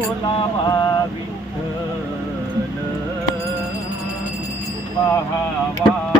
बोलावा विठ्ठल पाहावा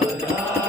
Vitthal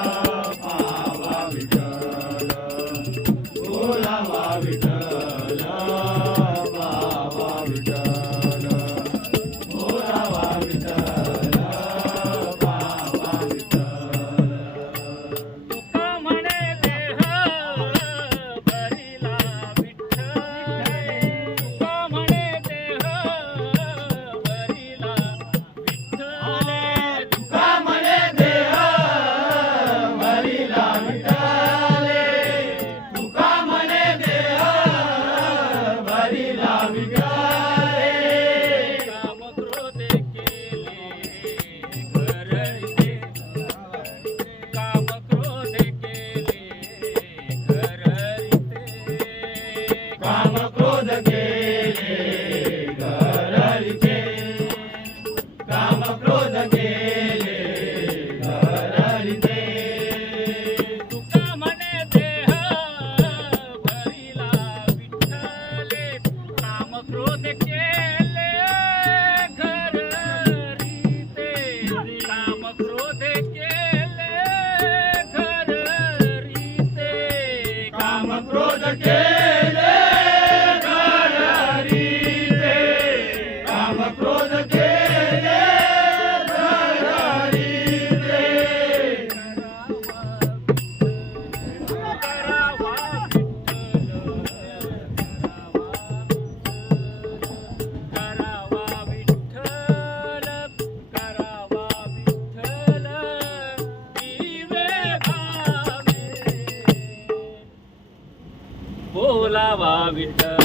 Sava Vidha.